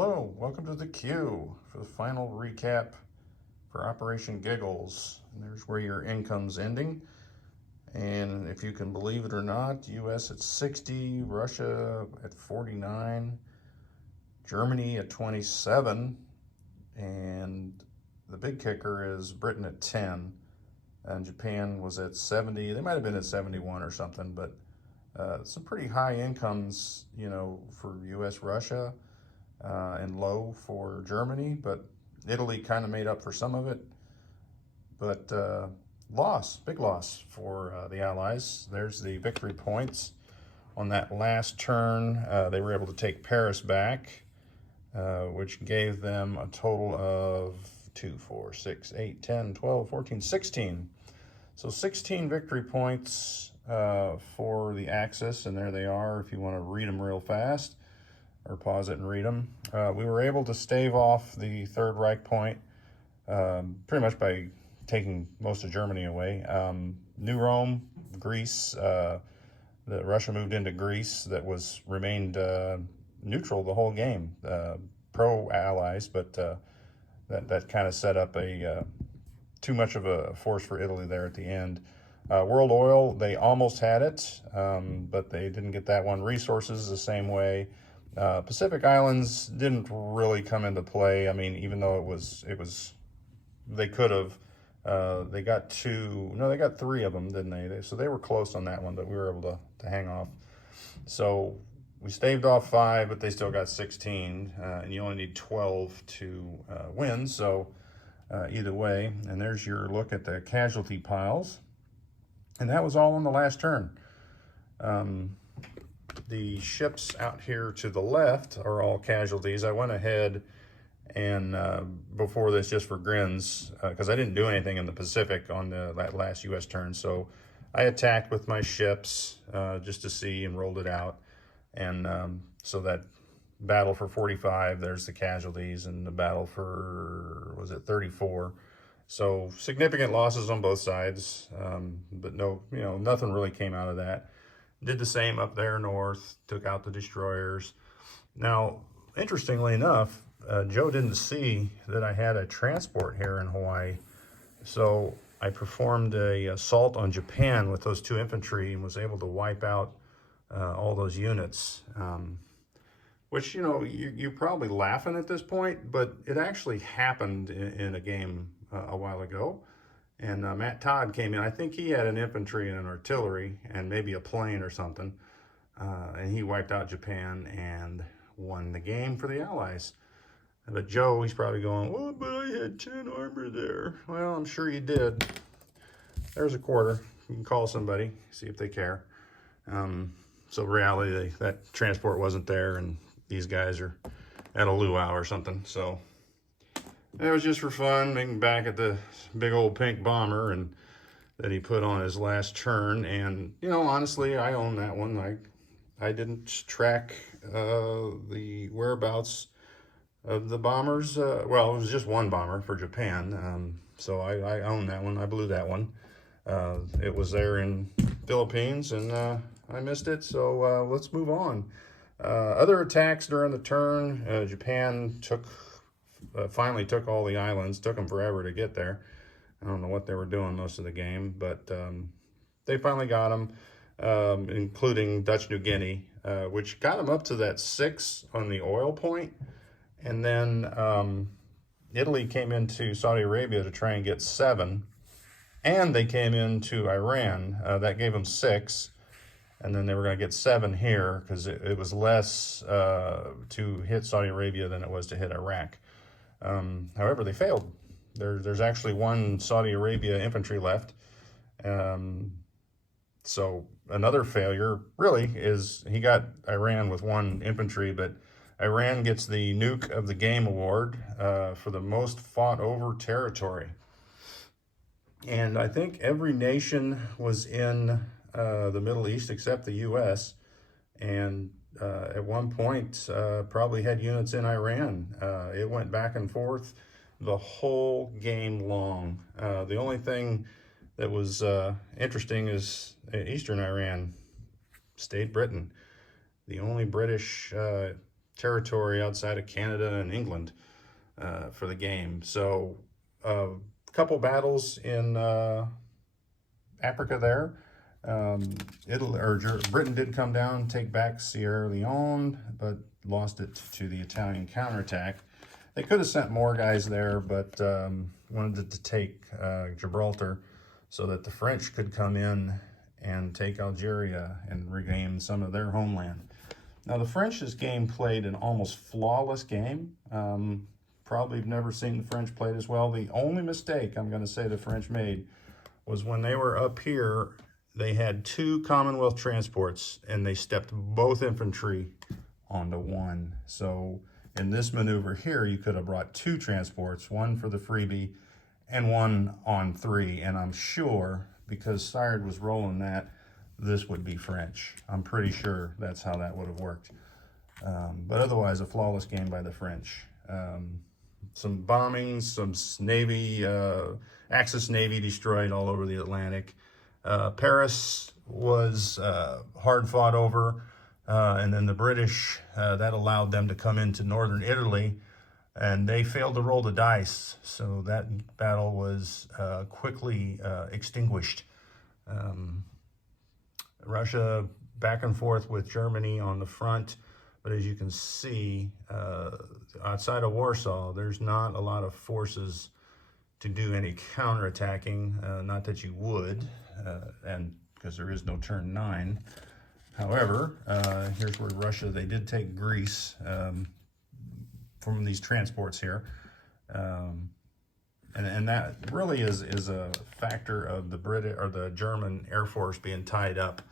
Hello, welcome to the queue for the final recap for Operation Giggles. And there's where your income's ending. And if you can believe it or not, US at 60, Russia at 49, Germany at 27, and the big kicker is Britain at 10, and Japan was at 70. They might have been at 71 or something, but some pretty high incomes, for US, Russia. And low for Germany, but Italy kind of made up for some of it. But big loss for the Allies. There's the victory points. On that last turn, they were able to take Paris back, which gave them a total of 2, 4, 6, 8, 10, 12, 14, 16. So 16 victory points for the Axis, and there they are if you want to read them real fast. Or pause it and read them. We were able to stave off the Third Reich point pretty much by taking most of Germany away. New Rome, Greece, Russia moved into Greece that remained neutral the whole game, pro-allies, but that kind of set up too much of a force for Italy there at the end. World Oil, they almost had it, but they didn't get that one. Resources the same way. Pacific Islands didn't really come into play. I mean, even though they could have. They got they got 3 of them, didn't they? So they were close on that one, but we were able to hang off. So we staved off 5, but they still got 16, and you only need 12 to win. So either way, and there's your look at the casualty piles, and that was all on the last turn. The ships out here to the left are all casualties. I went ahead and before this, just for grins, because I didn't do anything in the Pacific on that last U.S. turn. So I attacked with my ships just to see and rolled it out. And so that battle for 45, there's the casualties, and the battle for, 34? So significant losses on both sides, but nothing really came out of that. Did the same up there north, took out the destroyers. Now, interestingly enough, Joe didn't see that I had a transport here in Hawaii. So I performed an assault on Japan with those 2 infantry and was able to wipe out all those units. Which, you're probably laughing at this point, but it actually happened in a game a while ago. And Matt Todd came in. I think he had an infantry and an artillery and maybe a plane or something. And he wiped out Japan and won the game for the Allies. But Joe, he's probably going, "Oh, but I had 10 armor there." Well, I'm sure you did. There's a quarter. You can call somebody, see if they care. So reality, that transport wasn't there, and these guys are at a luau or something. So it was just for fun, being back at the big old pink bomber and that he put on his last turn. And, honestly, I own that one. I didn't track the whereabouts of the bombers. Well, it was just one bomber for Japan. So I own that one. I blew that one. It was there in Philippines, and I missed it. So let's move on. Other attacks during the turn, Japan finally took all the islands. Took them forever to get there. I don't know what they were doing most of the game, but they finally got them, including Dutch New Guinea, which got them up to that 6 on the oil point. And then Italy came into Saudi Arabia to try and get 7, and they came into Iran. That gave them 6. And then they were going to get 7 here because it was less to hit Saudi Arabia than it was to hit Iraq. However, they failed. There's actually 1 Saudi Arabia infantry left. So another failure really is he got Iran with 1 infantry, but Iran gets the Nuke of the Game award for the most fought over territory. And I think every nation was in the Middle East except the U.S. And at one point probably had units in Iran. It went back and forth the whole game long. The only thing that was interesting is Eastern Iran stayed Britain. The only British territory outside of Canada and England for the game. So a couple battles in Africa there. Britain did come down, take back Sierra Leone, but lost it to the Italian counterattack. They could have sent more guys there, but wanted to take Gibraltar so that the French could come in and take Algeria and regain some of their homeland. Now, the French's game played an almost flawless game. Probably never seen the French played as well. The only mistake I'm going to say the French made was when they were up here, they had 2 Commonwealth transports, and they stepped both infantry onto one. So in this maneuver here, you could have brought 2 transports, one for the freebie and one on 3. And I'm sure, because Sire was rolling that, this would be French. I'm pretty sure that's how that would have worked. But otherwise, a flawless game by the French. Some bombings, some Navy, Axis Navy destroyed all over the Atlantic. Paris was hard fought over, and then the British, that allowed them to come into northern Italy, and they failed to roll the dice, so that battle was quickly extinguished. Russia back and forth with Germany on the front, but as you can see, outside of Warsaw, there's not a lot of forces to do any counterattacking, not that you would, and because there is no turn 9. However, here's where Russia, they did take Greece from these transports here. And that really is a factor of the British or the German Air Force being tied up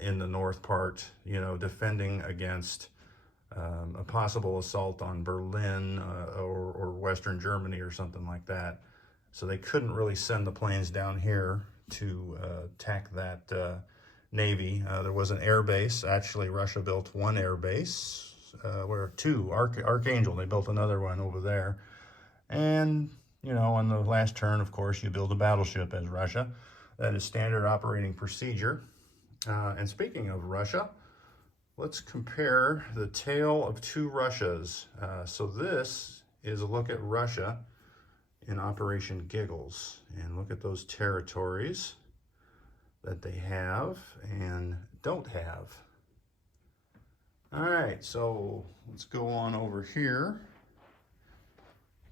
in the north part, you know, defending against a possible assault on Berlin or Western Germany or something like that. So they couldn't really send the planes down here to attack that Navy. There was an air base. Actually, Russia built 1 air base, where 2, Archangel, they built another one over there. And, you know, on the last turn, of course, you build a battleship as Russia. That is standard operating procedure. And speaking of Russia, let's compare the tale of 2 Russias. So this is a look at Russia in Operation Giggles. And look at those territories that they have and don't have. All right, so let's go on over here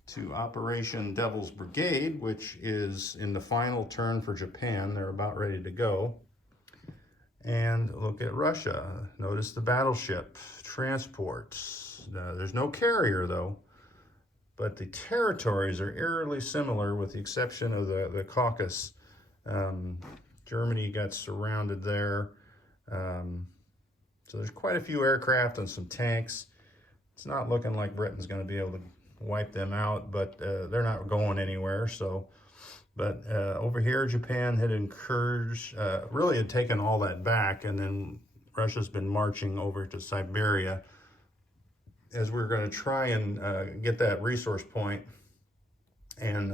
to Operation Devil's Brigade, which is in the final turn for Japan. They're about ready to go. And look at Russia. Notice the battleship, transports. There's no carrier though, but the territories are eerily similar with the exception of the Caucasus. Germany got surrounded there. So there's quite a few aircraft and some tanks. It's not looking like Britain's going to be able to wipe them out, but they're not going anywhere. So, but over here, Japan had encouraged, really had taken all that back, and then Russia's been marching over to Siberia as we're going to try and get that resource point. And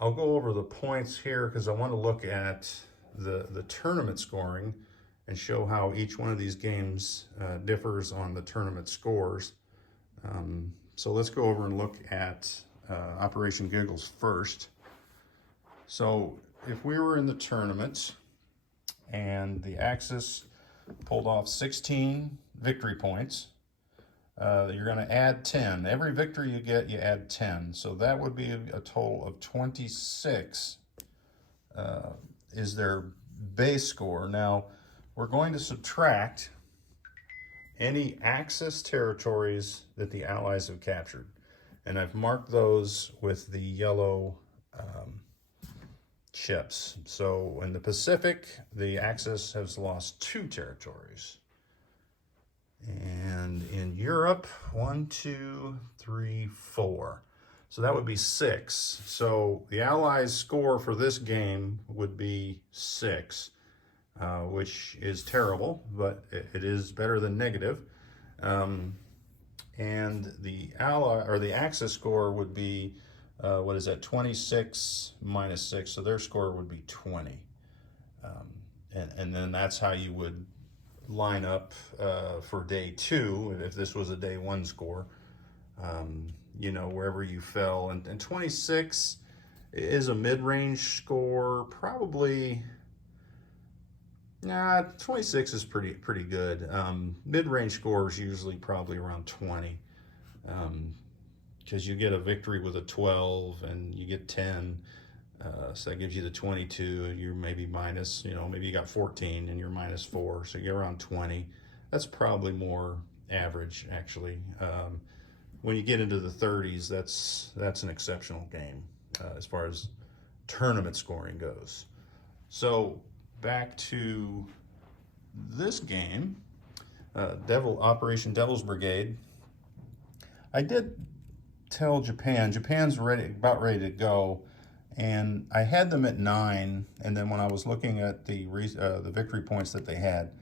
I'll go over the points here because I want to look at the tournament scoring and show how each one of these games differs on the tournament scores. So let's go over and look at Operation Giggles first. So if we were in the tournament and the Axis pulled off 16 victory points, you're going to add 10. Every victory you get, you add 10. So that would be a total of 26 is their base score. Now, we're going to subtract any Axis territories that the Allies have captured. And I've marked those with the yellow ships. So in the Pacific, the Axis has lost 2 territories. And in Europe, 1, 2, 3, 4. So that would be 6. So the Allies' score for this game would be 6, which is terrible, but it is better than negative. And the Axis score would be, what is that, 26 minus 6, so their score would be 20. And then that's how you would line up for day 2, if this was a day 1 score, you know, wherever you fell. And 26 is a mid-range score, probably. Nah, 26 is pretty good. Mid-range score is usually probably around 20, because you get a victory with a 12 and you get 10. So that gives you the 22. You're maybe minus, you know, maybe you got 14 and you're minus 4. So you get around 20. That's probably more average, actually. When you get into the 30s, that's an exceptional game as far as tournament scoring goes. So back to this game, Operation Devil's Brigade. I did tell Japan's about ready to go, and I had them at 9. And then when I was looking at the victory points that they had,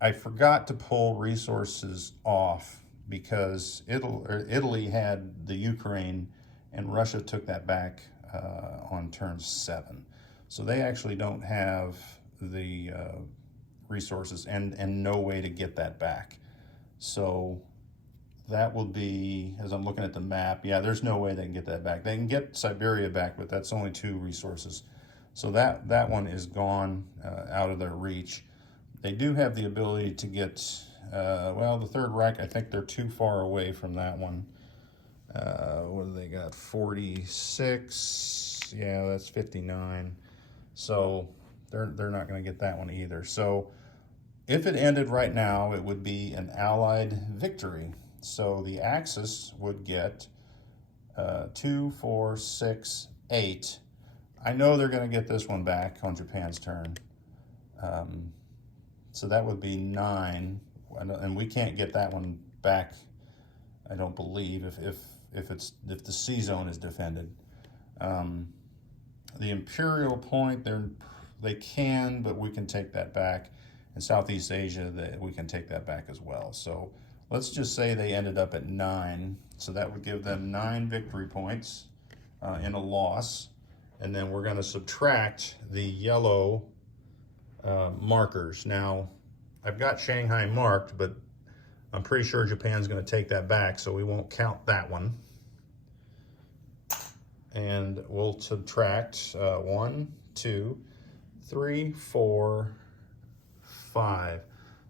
I forgot to pull resources off because Italy had the Ukraine, and Russia took that back on turn 7. So they actually don't have the resources and no way to get that back. So that will be, as I'm looking at the map, yeah, there's no way they can get that back. They can get Siberia back, but that's only 2 resources. So that one is gone, out of their reach. They do have the ability to get, well, the Third Reich, I think they're too far away from that one. What do they got? 46. Yeah, that's 59. So they're not going to get that one either. So if it ended right now, it would be an Allied victory. So the Axis would get 2, 4, 6, 8. I know they're going to get this one back on Japan's turn. So that would be 9, and we can't get that one back, I don't believe, if the C zone is defended. The Imperial Point, they can, but we can take that back. In Southeast Asia, we can take that back as well. So let's just say they ended up at 9. So that would give them 9 victory points in a loss. And then we're going to subtract the yellow markers. Now, I've got Shanghai marked, but I'm pretty sure Japan's going to take that back, so we won't count that one. And we'll subtract 1, 2, 3, 4, 5.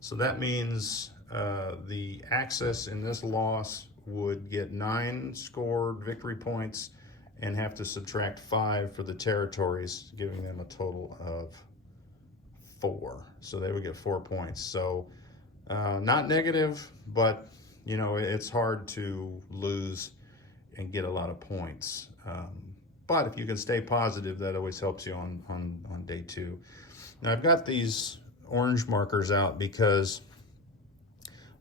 So that means the Axis in this loss would get 9 scored victory points and have to subtract 5 for the territories, giving them a total of 4. So they would get 4 points. So not negative, but you know, it's hard to lose and get a lot of points. But if you can stay positive, that always helps you on day 2. Now I've got these orange markers out because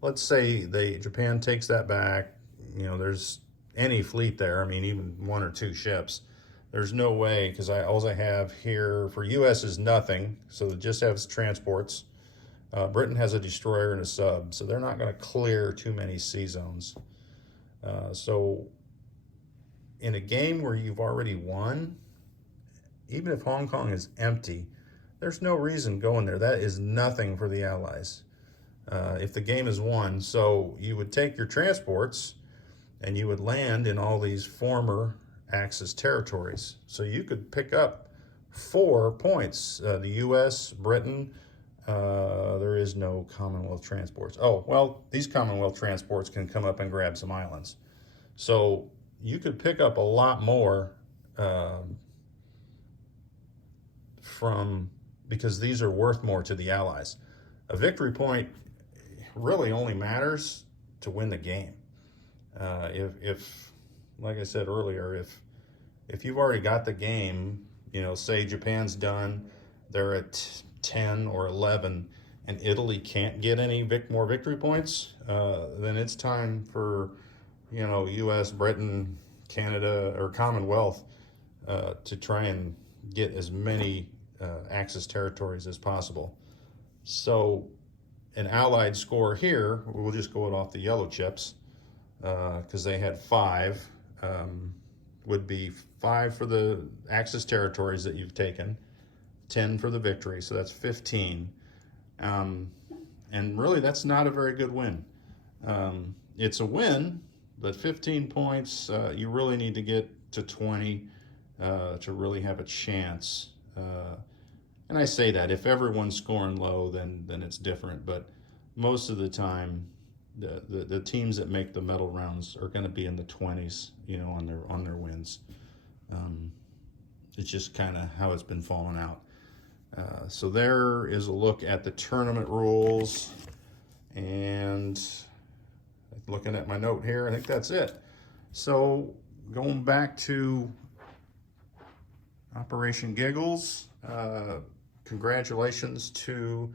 let's say Japan takes that back, you know, there's any fleet there, I mean, even 1 or 2 ships, there's no way, because all I have here for US is nothing, so it just has transports. Britain has a destroyer and a sub, so they're not going to clear too many sea zones. So in a game where you've already won, even if Hong Kong is empty, there's no reason going there. That is nothing for the Allies if the game is won. So you would take your transports and you would land in all these former Axis territories. So you could pick up 4 points. The US, Britain, there is no Commonwealth transports. Oh, well, these Commonwealth transports can come up and grab some islands. So you could pick up a lot more because these are worth more to the Allies. A victory point really only matters to win the game. If like I said earlier, if you've already got the game, you know, say Japan's done, they're at 10 or 11, and Italy can't get any more victory points, then it's time for, you know, US, Britain, Canada, or Commonwealth to try and get as many Axis territories as possible. So an Allied score here, we'll just go it off the yellow chips, because they had 5, would be 5 for the Axis territories that you've taken, 10 for the victory, so that's 15. And really, that's not a very good win. It's a win, but 15 points, you really need to get to 20 to really have a chance. And I say that if everyone's scoring low, then it's different. But most of the time, the teams that make the medal rounds are going to be in the 20s, you know, on their wins. It's just kind of how it's been falling out. So there is a look at the tournament rules, and looking at my note here, I think that's it. So going back to Operation Giggles, congratulations to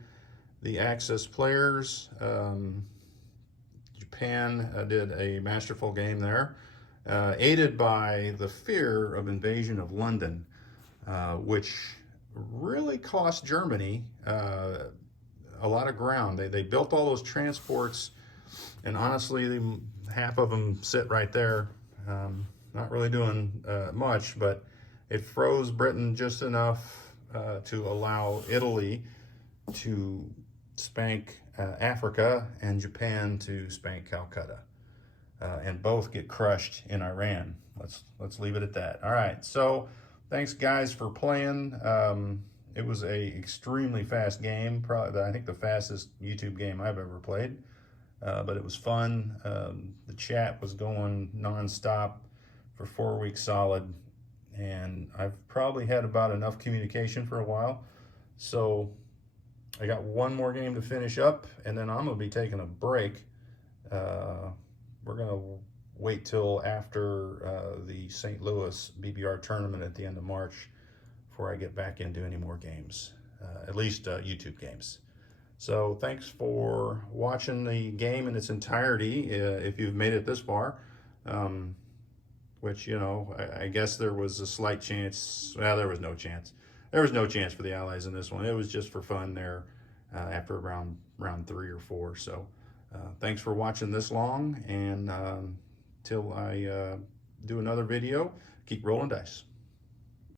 the Axis players. Japan did a masterful game there, aided by the fear of invasion of London, which really cost Germany a lot of ground. They built all those transports, and honestly, half of them sit right there, not really doing much, but it froze Britain just enough to allow Italy to spank Africa and Japan to spank Calcutta, and both get crushed in Iran. Let's leave it at that. All right, so thanks guys for playing. It was a extremely fast game, probably I think the fastest YouTube game I've ever played, but it was fun. The chat was going non-stop for 4 weeks solid, and I've probably had about enough communication for a while. So I got one more game to finish up, and then I'm gonna be taking a break. We're gonna wait till after the St. Louis BBR tournament at the end of March before I get back into any more games, at least YouTube games. So thanks for watching the game in its entirety, if you've made it this far, which, you know, I guess there was a slight chance. Well, there was no chance. There was no chance for the Allies in this one. It was just for fun there after round 3 or 4. So thanks for watching this long, and till I do another video, keep rolling dice.